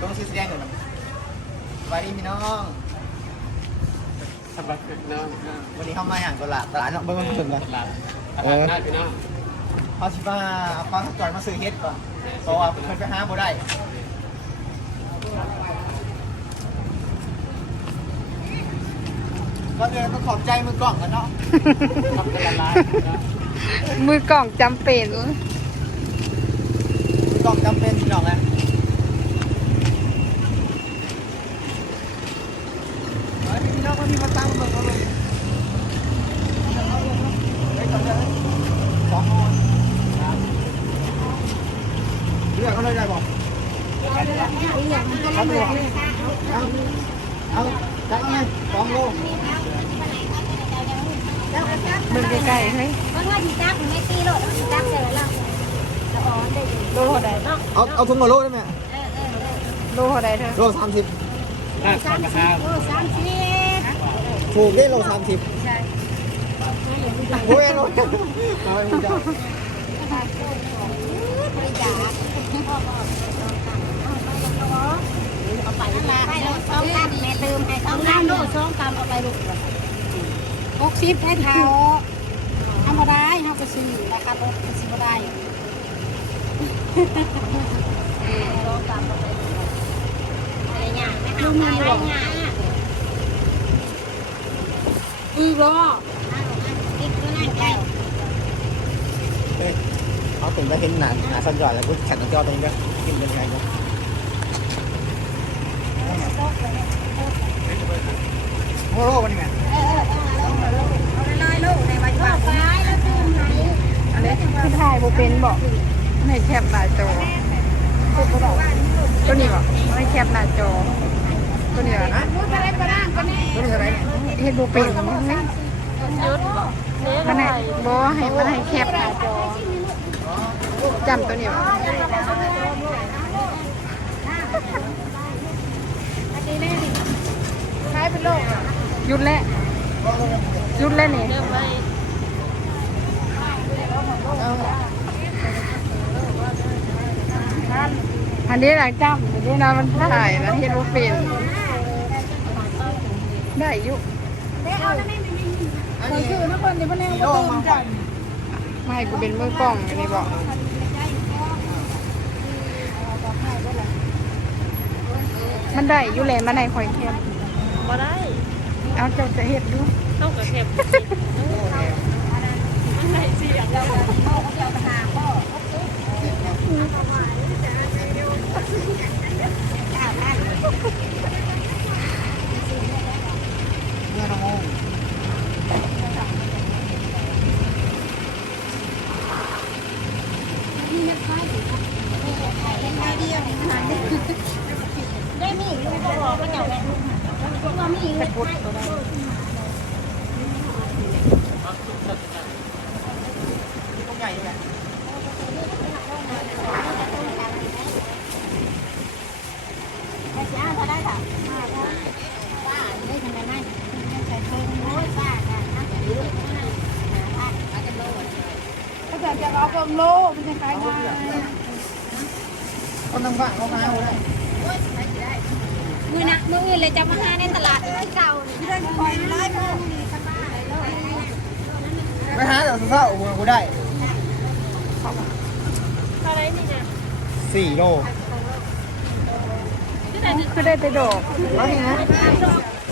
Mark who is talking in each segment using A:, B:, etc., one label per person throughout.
A: ต้องชี้แสดงหน่อยนะสวัสดีพี่น้อง
B: สบักน้อง
A: วันนี้เข้ามาอย่างตลาดตลาดเนาะเบิ้งมันถึงกัน
B: ตลาดตลาดได้พี่น้อง
A: เขาชิมาเอาปลาจอยมาซื้อเฮ็ดก่อนเพราะว่าเพิ่นไปหาบ่ได้ก็เดี๋ยวต้องขอบใจมือกล่องกันเนาะ
B: ทำตลาดร้าน
C: มือกล่องจำเป็น
A: มือกล่องจำเป็นพี่น้องนะ ฮ้ยพี่น้องก็มีมาตั้งเบิ่งเอาลงเฮ้ยก่อนเลยสองคนเลือกเขาเลยได้บอกเอาไปบอกเอาเอาจักไงสองโล
C: มันใกล้ๆเฮ้ย
D: มันว่าดีจักมันไม่ตีโลดมันดีจักเสร็จแล้วแล้วอ๋อได้อยู่
C: โลเท่าใด
D: เนาะ
A: เอาเอาถุงมาโลได้ไหม
D: เออเออเออ
C: โลเท่าใดเธอ
A: โลสามสิบ
B: ลาดสังกะทา
D: โอ้สามสิบ
A: ถูกได้โลสามสิบ
D: ใช่
A: โอ้ยโลเอาไปจ้า
D: บริจาคเอาไปนั่นแหละไปแล้วสองตันแม่ตืมให้สองตันลูกสองตันเอาไปลูกหกสิบให้เท้าทำมาได้ทำไปซื้อนะครับรถไปซื้อมาได้สองตันเอาไปอะไรเงี้ยไม่เอาไปอะไรเงี้ย
C: ร อี
D: กนั่นใกล้
A: เอาถึงไปเห็นหนาหนาสัญญาณแล้วก็แข่งจอตรงนี้ก็กินเป็นไงนะโอ้โหวันนี้ไง
D: เออเออเอาลอยลูกในวันว่าฟ้าแล้วตื่นไหน
C: อันนี้คือถ่ายบ่เป็นบอกให้แคปหน้าจอตัวนี้บอกให้แคปหน้าจอตัวนี้เหรอนะ
D: พูดอะไรก็ได้ก็ได้
A: ตัวนี้อะไร
C: เฮ็ดบ่เป็นเฮ้ยมันให้บ่ให้มันให้แคปหน้าจอจำตัวนี้บ่ใช้เป็นโลกหยุดแล้วหยุดแล้วนี่อันนี้หลังจำอันนี้นะมันถ่ายนะเห็นว่าเป็นได้อยุ
A: อันนี้คือนักบอลนี่มันเล่นโลมก่อน
C: ไม่กูเป็นมือกล้องอันนี้บอกมันได้อยู่เลยมันได้คอยเทียม
E: บ่ได้
C: เอาเจ้าจะเห็ดดู
E: ต้องกับเข็บมันได้เสียง
A: เมื่อน้องง
D: ได้มีลูกก็บอกก็เจ้าแม่ว่ามีลูกให้
A: ต้องใหญ่เลย
D: แต่จ้าพอได้ค่ะป้าป้าได้ทำไมนั่นใส่เพิ่มโอ้ยป้าค่ะนั่นจะดูป้าป้าจะโลด
C: เขาจะจะเอาเพิ่มโลมันจะขายง่าย
A: คนทั้งบ้านเขามาเอาเลย
D: มือนะมืออื่นเลยจะมาหาในตลาดเก่าเรื่องคอยร้อยเพิ่มมีสบายเลย
A: ไปหาเดี๋ยวเศร้าเมืองกูได้
E: อะไรนี่เนี่ย
A: สี่โล
C: คือได้แต่ดอก
A: เอานี่นะ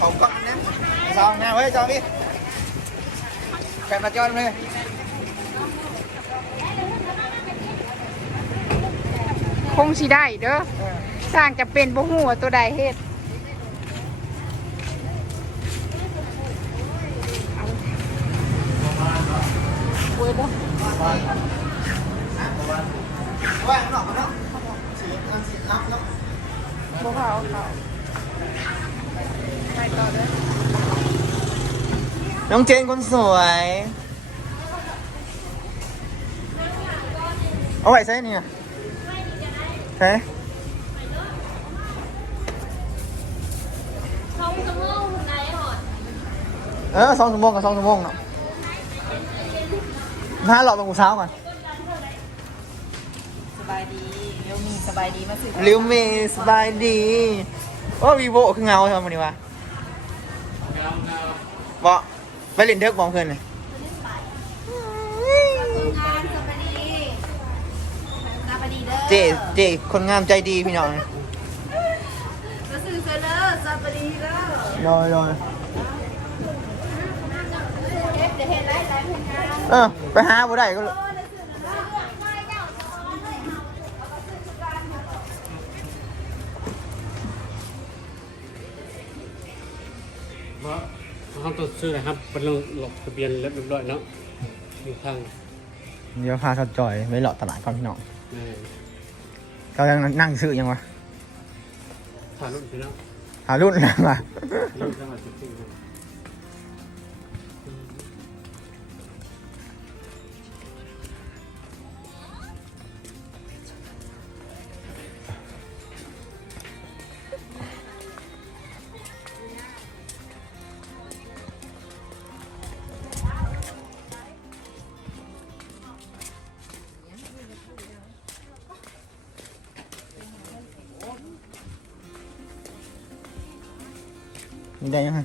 A: ของก็นะซองนะเฮ้ยจองพี่แกมาจอนเลย
C: คงสิได้เด้อสร้างจะเป็นบ่ฮู้ว่าตัวใดเฮ็ด
A: ว่างหนอกเนาะสีน้ำสีน้ำเนาะ
C: บ่เขาเอาเขาไปต่อเด้อ
A: น้องเจนคนสวย เอาไว้ใส่เนี่ย ใส่
E: เขาสมองไหนหอด
A: เออสองชั่วโมงกับสองชั่วโมงเนาะมาหาหลอกตรงกูเช้าก่อน
E: สบายดีโย
F: มีสบายดีมาสิ
A: ลิวเมย์สบายดีโอ้วีโวคือเงาทำมันนี่วะ
B: เงาเงา
A: บ่ไปเล่นเด็กบอมเพื่อนเลย
F: งานสบายดีสบายดี เด้อ
A: เจเจคนงามใจดีพี่น้อง
F: มาซื้อเซเลอร์สบายดีเด้อ
A: รอยรอย
F: เอฟเดี๋ยวเห็นไรไรเห็นงาน
A: เออไปหาบ่ได้ก็
B: เพราะเขาต้องซื้อนะครับเป็นลงหลบทะเบียนเรียบร้อยเนาะมีทาง
A: เดี๋ยวพาเขาจอยไปหลอดตลาดก่อนพี่น้อง
B: เออ
A: เขายังนั่งซื้อยังวะ
B: ถ่ายรูปพี่น้อง
A: หารุ่นนะมา
B: รูปจังหวัดจุดที่
A: นี่ได้ยังไง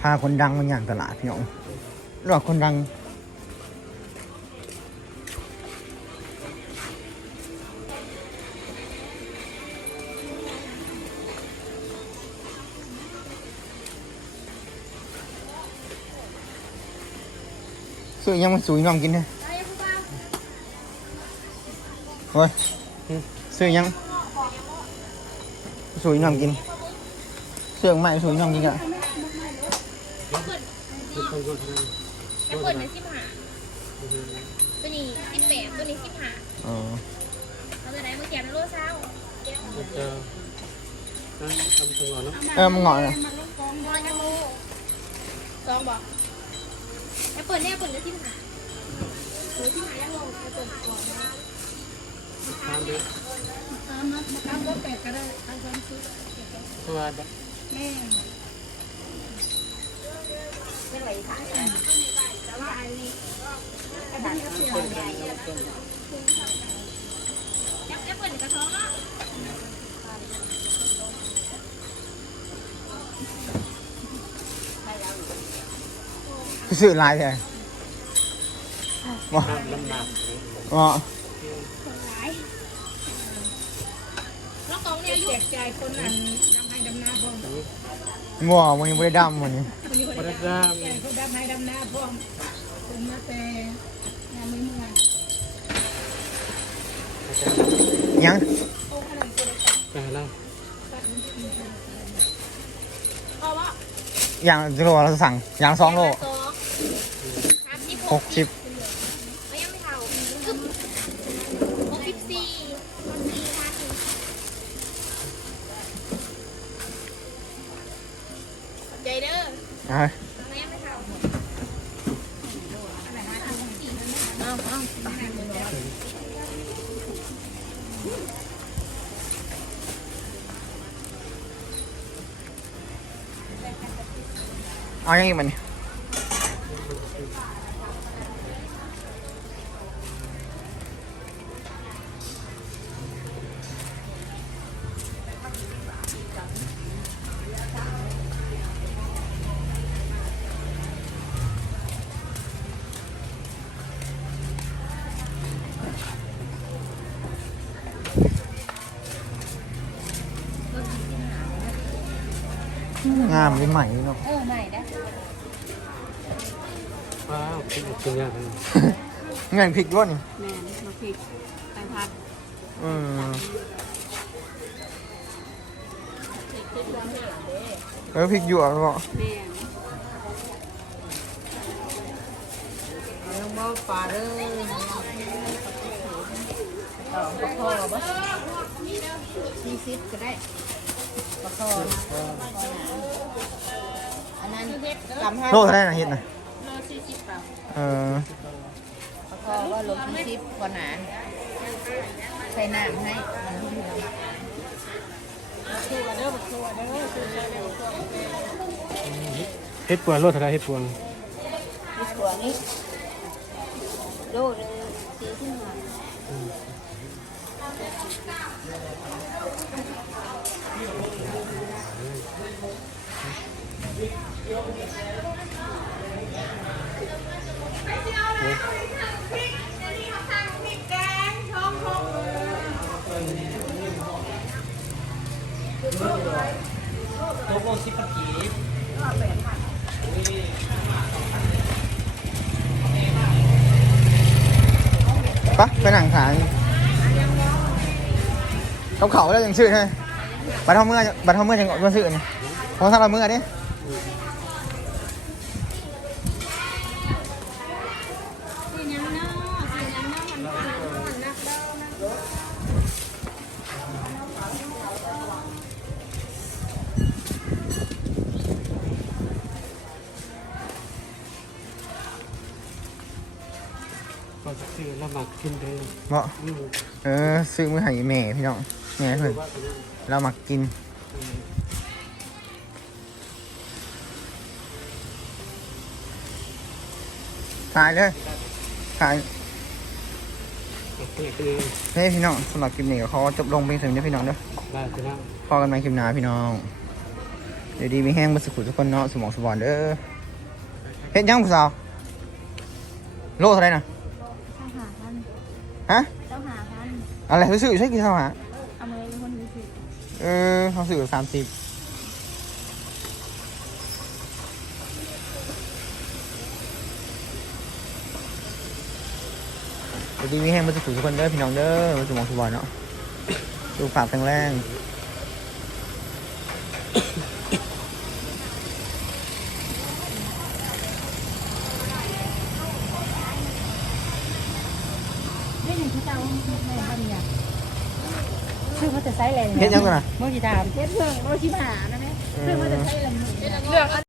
A: พาคนดังมาอย่างตลาดพี่น้องหรือว่าคนดัง ซื้อยังมันสูงน้องกินเนี่ยโอ้ยซื้อยังสูงน้องกินเสื่องใหม่สูงน้องกินกัน
B: คือคนคนนั้น
E: แอปเปิลเนี่ยสิบห้าตัวนี้สิบแปดตัวนี้สิบห้า
A: อ๋อ
E: เราจะได้มาแกนโลเช้า
B: จะเจอนั่นทำตัวเนาะ
A: เออมันเหงาเลย
E: ร้อยกันโลสองบอก แอปเปิลเนี่ยแอปเปิลเนี่ยสิบห้าหรือสิบห้ายังลงแอปเปิลก่อนนะ
B: ทานด้วย
F: ตามมาตามรถแปดก็ได้ทางคนซื้อ
B: ตัวแบบ
F: แม่เป็นไรค่ะแต่ว่าอันนี้อันนี้ก็เสียใหญ่
E: แอปแอปเปิลเนี่ยกระท้อ
A: ซื้อลายใช่บ่
B: น้ำลำบาก
A: อ๋อ
E: แล้วกองเนี่ยอายุ
F: แจกจ่ายคนนั้นดำให้ดำนาพร้อม
A: งัววันนี้ไม่ได้ดำวันนี้
B: พระดาม
F: เขาดำให้ดำนาพร้อมผมมาแต่งานไม่เมื่อย
A: ยัง
B: ไปแล้ว
E: เพราะว่า
A: อย่างกิโลเราสั่งอย่างสองโล
E: สองสามสิบ
A: หกสิบ
E: ไม่ยังไม่เท่าอึ๊บหกสิบสี่คนดีค่ะใจเด้อ
A: อะ
E: ไม่ยังไม่เท่า
A: เอายังอีกมันนี่ งามเลยใหม่เนาะ
F: เออใหม่ได้
B: ว้าวเป็นสิ่งยากเลย
A: เงินพริกด้วยนี่
F: แม่มาผิดไปพัด
A: อืมเออพริกหยวกก็
F: แม่ต้องบอกปลาเด้อต่อปลาคอบ่สี่สิบก็ได้ ปลาคออันนั้นกำให้
A: โลเท่าไหร่นะเฮ็ดนะ
E: โลสี่สิบเปล่า
A: เออ
F: ปลาคอว่าลงสี่สิบกว่าหนาใส่น้ำให้
B: เฮ็ดปวงโลเท่าไหรเฮ็ดปวง
D: มีถั่วนี่โลนึงสี่สิบห้า
A: ปะไปหนังขายเขาเขาแล้วยังชื่อใช่ไหมบัตรเท่าเมื่อบัตรเท่าเมื่อยังมาซื้อนี่เพราะถ้าเราเมื่อนี่
B: ล้วมากินเลย
A: เหมาะ
B: อืม
A: เออซื้อมือให้แม่พี่น้องแม่เพิ่นเรามักกินขายเลยขาย
B: เอาเพื่อนไปเลย
A: เฮ้ยพี่น้องสำหรับคลิปนี้ก็ขอจบลงเพียงเท่านี้นะพี่น้องเด้อ
B: ได้ไปแล้ว
A: พอกันใหม่คลิปหน้าพี่น้อง เดี๋ยวดีมีแห้งมาสุขุทุกคนเนาะสมองสมบัติเด้อเฮ็ดยังผู้สาว โลเท่าไหรนะ
C: เจ้าหาพัน
A: ฮะ
C: เจ้าหาพัน
A: อะไรไปซื้อใช่กี่เท่าหา
C: เอามือเป็นคนมีสิ
A: เออเขาซื้อสามสิบเดี๋ยวดีมีแห้งมาสุขุทุกคนเด้อพี่น้องเด้อมาสมองสมบัติเนาะดูฝากแข็งแรง
D: นี่ ยังที่เจ้าในบ้านเนี่ยชื่อมันจะใช้แรง
A: เฮ็ดยังกันนะ
D: เมื่อกี้ถาม
C: เฮ็ดเพิ่งโลชิมหานะแม่
A: เอ
C: คือมันจะ
A: อ
C: ใช้ลำหนึ่ง
E: เลือก